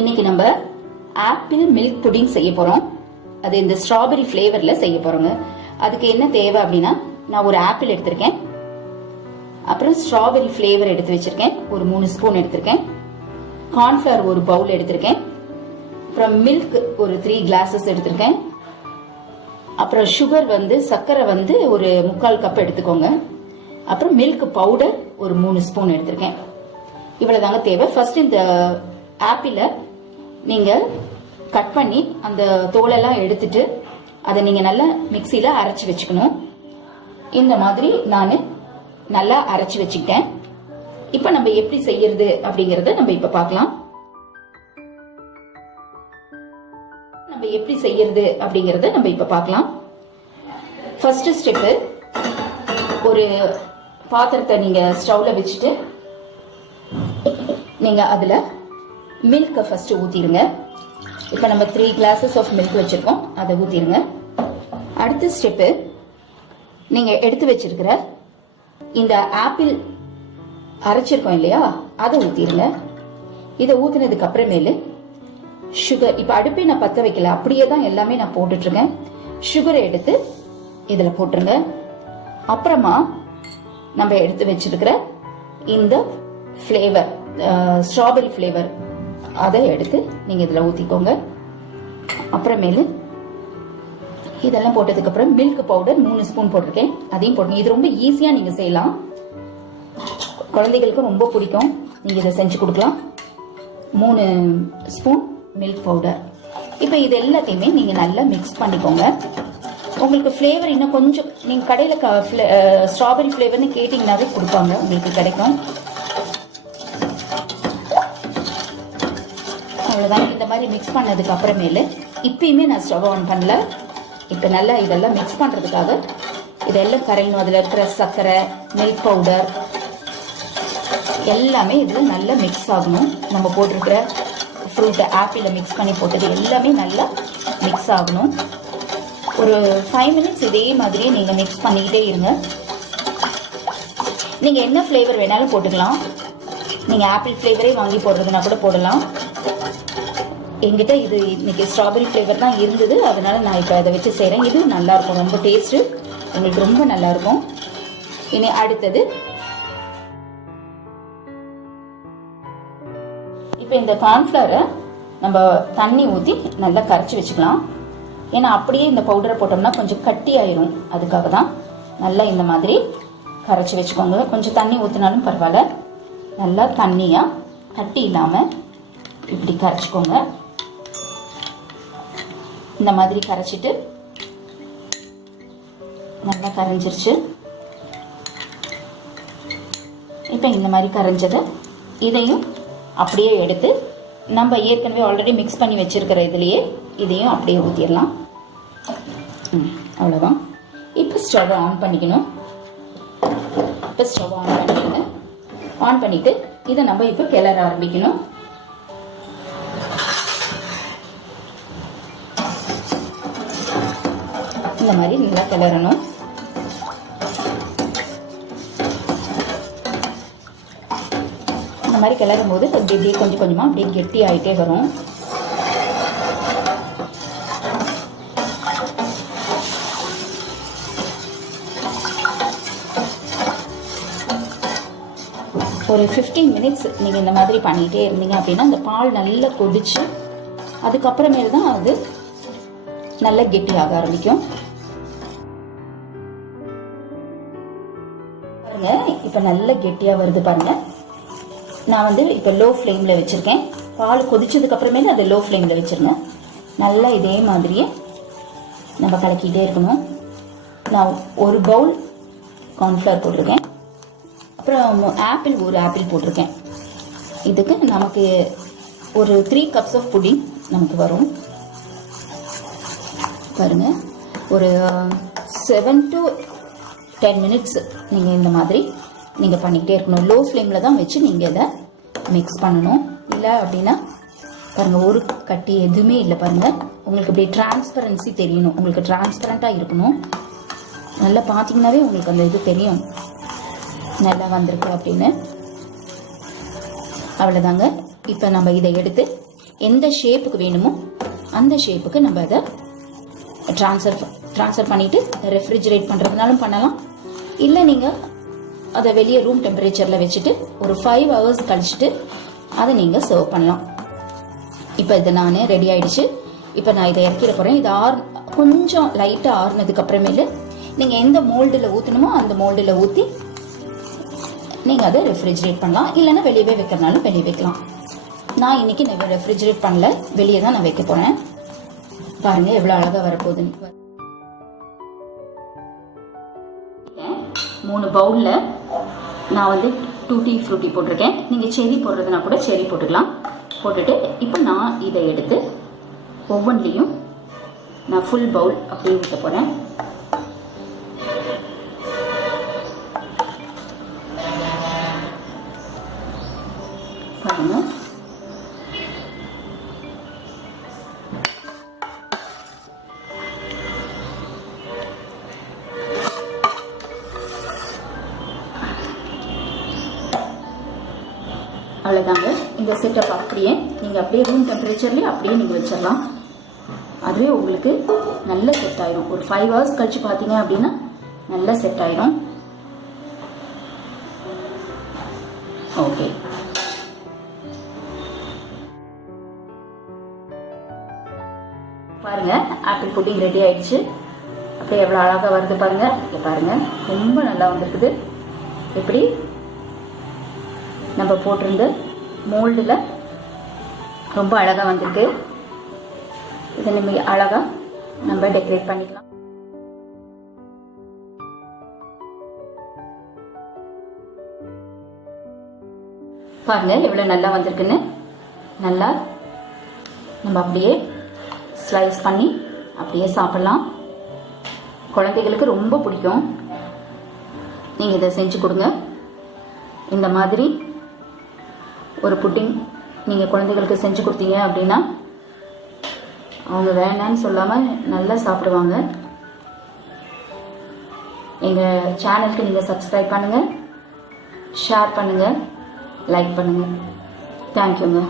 இன்னைக்கு நம்ம apple milk pudding செய்ய போறோம். அது இந்த ஸ்ட்ராபெரி ஃபிளேவர்ல செய்ய போறோங்க. அதுக்கு என்ன தேவை அப்படின்னா, நான் ஒரு ஆப்பிள் எடுத்திருக்கேன், அப்புறம் ஸ்ட்ராபெரி ஃபிளேவர் எடுத்து வச்சிருக்கேன், ஒரு 3 ஸ்பூன் எடுத்திருக்கேன், கார்ன்ஃபிளவர் ஒரு பவுல் எடுத்திருக்கேன், அப்புறம் மில்க் ஒரு 3 கிளாஸஸ் எடுத்திருக்கேன், அப்புறம் சுகர் சர்க்கரை ஒரு 3/4 கப் எடுத்துக்கோங்க, அப்புறம் மில்க் பவுடர் ஒரு 3 ஸ்பூன் எடுத்திருக்கேன். இவ்வளவுதாங்க தேவை. ஃபர்ஸ்ட் இந்த ஆப்பிள நீங்க கட் பண்ணி அந்த தோலெல்லாம் எடுத்துட்டு அதை நீங்க நல்லா மிக்சியில அரைச்சு வச்சுக்கணும். இந்த மாதிரி நான் நல்லா அரைச்சு வச்சுக்கிட்டேன். இப்ப நம்ம எப்படி செய்யறது அப்படிங்கறத நம்ம இப்ப பார்க்கலாம். ஃபர்ஸ்ட் ஸ்டெப், ஒரு பாத்திரத்தை நீங்க ஸ்டவ்ல வச்சுட்டு நீங்க அதுல மில்க ஃபர்ஸ்ட் ஊத்திடுங்க. இப்ப நம்ம 3 கிளாஸஸ் ஆஃப் மில்க் வச்சிருக்கோம், அதை ஊத்திடுங்க. அடுத்த ஸ்டெப், நீங்க எடுத்து வச்சிருக்கிற இந்த ஆப்பிள் அரைச்சிருக்கோம் இல்லையா, அதை ஊத்திடுங்க. இதை ஊத்தினதுக்கு அப்புறமேலு சுகர், இப்ப அடுப்பை நான் பத்த வைக்கல, அப்படியே தான் எல்லாமே நான் போட்டுட்டு இருக்கேன். சுகரை எடுத்து இதுல போட்டுருங்க. அப்புறமா நம்ம எடுத்து வச்சிருக்கிற இந்த ஃபிளேவர், ஸ்ட்ராபெரி ஃபிளேவர், அதை எடுத்து நீங்க இதுல ஊத்திக்கோங்க. அப்புறமேலு இதெல்லாம் போட்டதுக்கு அப்புறம் மில்க் பவுடர் 3 ஸ்பூன் போட்டிருக்கேன், அதையும் போடுங்க. இது ரொம்ப ஈஸியா நீங்க செய்யலாம், குழந்தைகளுக்கு ரொம்ப பிடிக்கும், நீங்க இதை செஞ்சு கொடுக்கலாம். 3 ஸ்பூன் மில்க் பவுடர். இப்ப இது எல்லாத்தையுமே நீங்க நல்லா மிக்ஸ் பண்ணிக்கோங்க. உங்களுக்கு ஃபிளேவர் இன்னும் கொஞ்சம், நீங்க கடையில ஸ்ட்ராபெரி ஃபிளேவர்னு கேட்டீங்கன்னாவே கொடுப்பாங்க, உங்களுக்கு கிடைக்கும். அவ்வளவுதான். இந்த மாதிரி மிக்ஸ் பண்ணதுக்கு அப்புறமேலு இப்பயுமே நான் ஸ்டவ் ஆன் பண்ணல. இப்ப நல்லா இதெல்லாம் மிக்ஸ் பண்றதுக்காக இதெல்லாம் கரையணும். அதுல இருக்கிற சர்க்கரை, மில்க் பவுடர் எல்லாமே இதுல நல்லா மிக்ஸ் ஆகணும். நம்ம போட்டிருக்கிற ஃப்ரூட், ஆப்பிள மிக்ஸ் பண்ணி போட்டது எல்லாமே நல்லா மிக்ஸ் ஆகணும். ஒரு 5 மினிட்ஸ் இதே மாதிரியே நீங்க மிக்ஸ் பண்ணிக்கிட்டே இருங்க. நீங்க என்ன ஃபிளேவர் வேணாலும் போட்டுக்கலாம். நீங்க ஆப்பிள் ஃபிளேவரே வாங்கி போடுறதுனா கூட போடலாம். என்கிட்ட இது இன்னைக்கு ஸ்ட்ராபெரி ஃபிளேவர் தான் இருந்தது, அதனால நான் இப்போ அதை வச்சு செய்கிறேன். இது நல்லா இருக்கும், ரொம்ப டேஸ்ட்டு உங்களுக்கு ரொம்ப நல்லா இருக்கும். இனி அடுத்தது, இப்போ இந்த கார்ன்ஃப்ளவரை நம்ம தண்ணி ஊற்றி நல்லா கரைச்சி வச்சுக்கலாம். ஏன்னா அப்படியே இந்த பவுடரை போட்டோம்னா கொஞ்சம் கட்டி ஆயிரும், அதுக்காக தான். நல்லா இந்த மாதிரி கரைச்சி வச்சுக்கோங்க. கொஞ்சம் தண்ணி ஊற்றினாலும் பரவாயில்ல, நல்லா தண்ணியாக கட்டி இல்லாமல் இப்படி கரைச்சிக்கோங்க. இந்த மாதிரி கரைச்சிட்டு நல்லா கரைஞ்சிருச்சு. இப்போ இந்த மாதிரி கரைஞ்சதை இதையும் அப்படியே எடுத்து நம்ம ஏற்கனவே ஆல்ரெடி மிக்ஸ் பண்ணி வச்சிருக்கிற இதுலேயே இதையும் அப்படியே ஊற்றிடலாம். அவ்வளோதான். இப்போ ஸ்டவ் ஆன் பண்ணிக்கணும். இப்போ ஸ்டவ் ஆன் பண்ணிடுங்க. ஆன் பண்ணிட்டு இதை நம்ம இப்போ கிளற ஆரம்பிக்கணும். இந்த மாதிரி நல்லா கிளறணும். இந்த மாதிரி கிளறும் போது அப்படியே கொஞ்சம் கொஞ்சமா அப்படியே கெட்டி ஆகிட்டே வரும். ஒரு 15 மினிட்ஸ் நீங்கள் இந்த மாதிரி பண்ணிகிட்டே இருந்தீங்க அப்படின்னா அந்த பால் நல்லா கொதிச்சு அதுக்கப்புறமேல தான் அது நல்லா கெட்டியாக ஆரம்பிக்கும். பாருங்க, இப்போ நல்லா கெட்டியாக வருது பாருங்க. நான் இப்போ லோ ஃப்ளேமில் வச்சுருக்கேன். பால் கொதிச்சதுக்கு அப்புறமேல அதை லோ ஃப்ளேமில் வச்சுருங்க. நல்லா இதே மாதிரியே நம்ம கலக்கிட்டே இருக்கணும். நான் ஒரு பவுல் கார்ன்ஃப்ளவர் போட்டிருக்கேன், அப்புறம் ஒரு ஆப்பிள் போட்டிருக்கேன். இதுக்கு நமக்கு ஒரு 3 கப்ஸ் ஆஃப் புடிங் நமக்கு வரும். பாருங்க, ஒரு 7 to 10 மினிட்ஸ் நீங்கள் இந்த மாதிரி நீங்கள் பண்ணிக்கிட்டே இருக்கணும். லோ ஃப்ளேமில் தான் வச்சு நீங்கள் இதை மிக்ஸ் பண்ணணும். இல்லை அப்படின்னா பாருங்கள், ஒரு கட்டி எதுவுமே இல்லை. பாருங்கள், உங்களுக்கு அப்படியே டிரான்ஸ்பரன்சி தெரியணும், உங்களுக்கு டிரான்ஸ்பரண்ட்டாக இருக்கணும். நல்லா பார்த்தீங்கன்னாவே உங்களுக்கு அந்த இது தெரியும், நல்லா வந்திருக்கு அப்படின்னு. அவ்வளோதாங்க. இப்போ நம்ம இதை எடுத்து எந்த ஷேப்புக்கு வேணுமோ அந்த ஷேப்புக்கு நம்ம அதை ட்ரான்ஸ்ஃபர் பண்ணிட்டு ரெஃப்ரிஜரேட் பண்ணுறதுனாலும் பண்ணலாம். இல்லை நீங்கள் அதை வெளியே ரூம் டெம்பரேச்சரில் வச்சுட்டு ஒரு 5 hours கழிச்சுட்டு அதை நீங்கள் சர்வ் பண்ணலாம். இப்போ இது நான் ரெடி ஆயிடுச்சு. இப்போ நான் இதை இறக்கிட போகிறேன். இது கொஞ்சம் லைட்டாக ஆறுனதுக்கு அப்புறமேலு நீங்கள் எந்த மோல்டில் ஊற்றணுமோ அந்த மோல்டில் ஊற்றி நீங்கள் அதை ரெஃப்ரிஜரேட் பண்ணலாம். இல்லைன்னா வெளியவே வைக்கிறனாலும் வெளியே வைக்கலாம். நான் இன்னைக்கு ரெஃப்ரிஜரேட் பண்ணல, வெளியே தான் நான் வைக்க போகிறேன். பாருங்க எவ்வளோ அழகாக வரப்போகுதுன்னு. 3 பவுலில் நான் வந்து டூட்டி ஃப்ரூட்டி போட்டிருக்கேன். நீங்கள் செரி போடுறதுனா கூட செரி போட்டுக்கலாம். போட்டுட்டு இப்போ நான் இதை எடுத்து ஒவ்வொன்றிலையும் நான் ஃபுல் பவுல் அப்படியே ஊற்ற போகிறேன். பாருங்க அவ்வளோதாங்க. இந்த செட்டப் அப்படியே நீங்கள் அப்படியே ரூம் டெம்பரேச்சர்லேயே அப்படியே நீங்கள் வச்சிடலாம். அதுவே உங்களுக்கு நல்ல செட் ஆயிரும். ஒரு 5 hours கழிச்சு பார்த்தீங்க அப்படின்னா நல்ல செட் ஆயிரும். ஓகே, பாருங்க ஆப்பிள் புட்டிங் ரெடி ஆயிடுச்சு. அப்படியே எவ்வளோ அழகாக வருது பாருங்க. இங்கே பாருங்க ரொம்ப நல்லா வந்திருக்குது. எப்படி நம்ம போட்டிருந்த மோல்டில் ரொம்ப அழகாக வந்திருக்கு. இதை நம்ம அழகாக நம்ம டெக்கரேட் பண்ணிக்கலாம். பாருங்க எவ்வளோ நல்லா வந்திருக்குன்னு. நல்லா நம்ம அப்படியே ஸ்லைஸ் பண்ணி அப்படியே சாப்பிடலாம். குழந்தைகளுக்கு ரொம்ப பிடிக்கும். நீங்கள் இதை செஞ்சு கொடுங்க. இந்த மாதிரி ஒரு புட்டிங் நீங்கள் குழந்தைகளுக்கு செஞ்சு கொடுத்தீங்க அப்படின்னா அவங்க வேணான்னு சொல்லாமல் நல்லா சாப்பிடுவாங்க. எங்கள் சேனலுக்கு நீங்கள் சப்ஸ்கிரைப் பண்ணுங்கள், ஷேர் பண்ணுங்கள், லைக் பண்ணுங்கள். தேங்க்யூங்க.